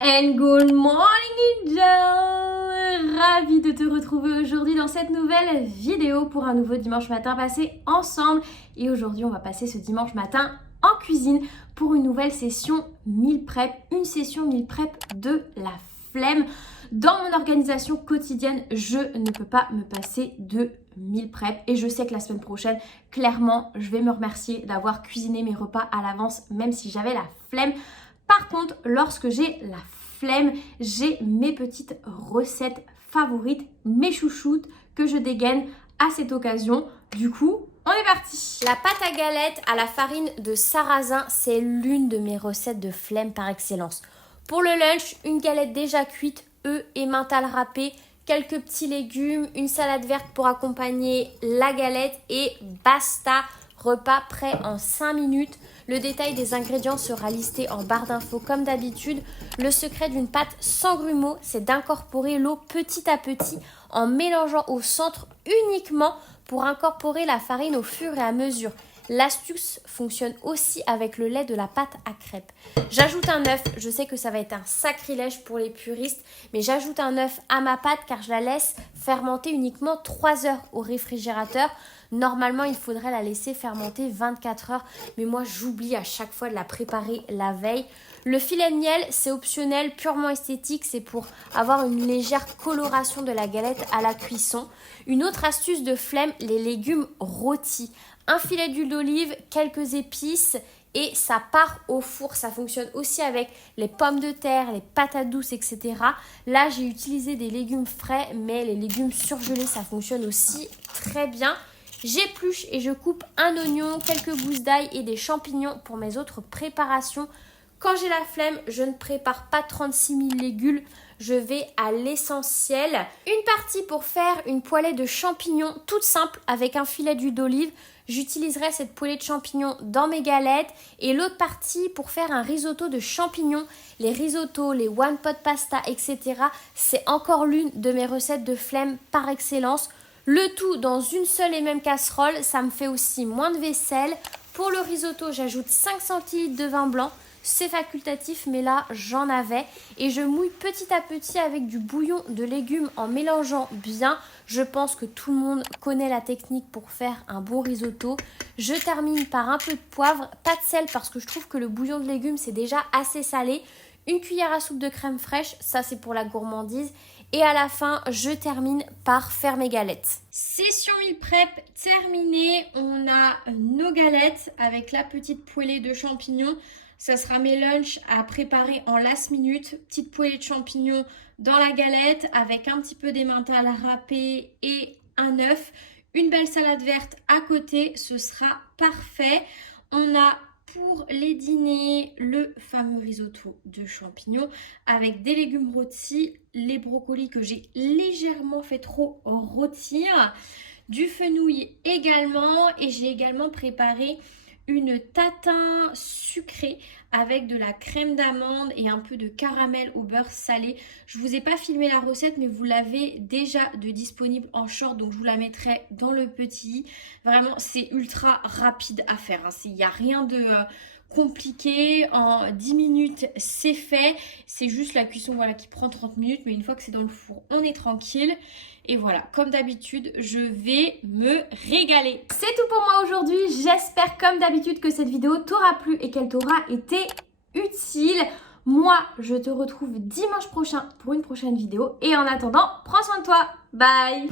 And good morning Angel! Ravie de te retrouver aujourd'hui dans cette nouvelle vidéo pour un nouveau dimanche matin passé ensemble. Et aujourd'hui on va passer ce dimanche matin en cuisine pour une nouvelle session meal prep. Une session meal prep de la flemme. Dans mon organisation quotidienne, je ne peux pas me passer de meal prep. Et je sais que la semaine prochaine, clairement, je vais me remercier d'avoir cuisiné mes repas à l'avance, même si j'avais la flemme. Par contre, lorsque j'ai la flemme, j'ai mes petites recettes favorites, mes chouchoutes que je dégaine à cette occasion. Du coup, on est parti! La pâte à galette à la farine de sarrasin, c'est l'une de mes recettes de flemme par excellence. Pour le lunch, une galette déjà cuite, œufs et mental râpé, quelques petits légumes, une salade verte pour accompagner la galette et basta! Repas prêt en 5 minutes. Le détail des ingrédients sera listé en barre d'infos comme d'habitude. Le secret d'une pâte sans grumeaux, c'est d'incorporer l'eau petit à petit en mélangeant au centre uniquement pour incorporer la farine au fur et à mesure. L'astuce fonctionne aussi avec le lait de la pâte à crêpes. J'ajoute un œuf, je sais que ça va être un sacrilège pour les puristes, mais j'ajoute un œuf à ma pâte car je la laisse fermenter uniquement 3 heures au réfrigérateur. Normalement, il faudrait la laisser fermenter 24 heures, mais moi j'oublie à chaque fois de la préparer la veille. Le filet de miel, c'est optionnel, purement esthétique, c'est pour avoir une légère coloration de la galette à la cuisson. Une autre astuce de flemme, les légumes rôtis. Un filet d'huile d'olive, quelques épices et ça part au four. Ça fonctionne aussi avec les pommes de terre, les patates douces, etc. Là, j'ai utilisé des légumes frais, mais les légumes surgelés, ça fonctionne aussi très bien. J'épluche et je coupe un oignon, quelques gousses d'ail et des champignons pour mes autres préparations. Quand j'ai la flemme, je ne prépare pas 36 000 légumes, je vais à l'essentiel. Une partie pour faire une poêlée de champignons toute simple avec un filet d'huile d'olive. J'utiliserai cette poêlée de champignons dans mes galettes et l'autre partie pour faire un risotto de champignons. Les risottos, les one pot pasta, etc. C'est encore l'une de mes recettes de flemme par excellence. Le tout dans une seule et même casserole, ça me fait aussi moins de vaisselle. Pour le risotto, j'ajoute 5 centilitres de vin blanc. C'est facultatif, mais là, j'en avais. Et je mouille petit à petit avec du bouillon de légumes en mélangeant bien. Je pense que tout le monde connaît la technique pour faire un bon risotto. Je termine par un peu de poivre, pas de sel parce que je trouve que le bouillon de légumes, c'est déjà assez salé. Une cuillère à soupe de crème fraîche, ça c'est pour la gourmandise. Et à la fin, je termine par faire mes galettes. Session meal prep terminée. On a nos galettes avec la petite poêlée de champignons. Ça sera mes lunchs à préparer en last minute. Petite poêlée de champignons dans la galette avec un petit peu d'emmental râpé et un œuf. Une belle salade verte à côté, ce sera parfait. On a pour les dîners le fameux risotto de champignons avec des légumes rôtis, les brocolis que j'ai légèrement fait trop rôtir, du fenouil également et j'ai également préparé une tatin sucrée avec de la crème d'amande et un peu de caramel au beurre salé. Je ne vous ai pas filmé la recette, mais vous l'avez déjà de disponible en short, donc je vous la mettrai dans le petit. Vraiment, c'est ultra rapide à faire. Il n'y a rien de compliqué. En 10 minutes, c'est fait. C'est juste la cuisson qui prend 30 minutes, mais une fois que c'est dans le four, on est tranquille. Et voilà, comme d'habitude, je vais me régaler. C'est tout pour moi aujourd'hui. J'espère comme d'habitude que cette vidéo t'aura plu et qu'elle t'aura été utile. Moi, je te retrouve dimanche prochain pour une prochaine vidéo. Et en attendant, prends soin de toi. Bye!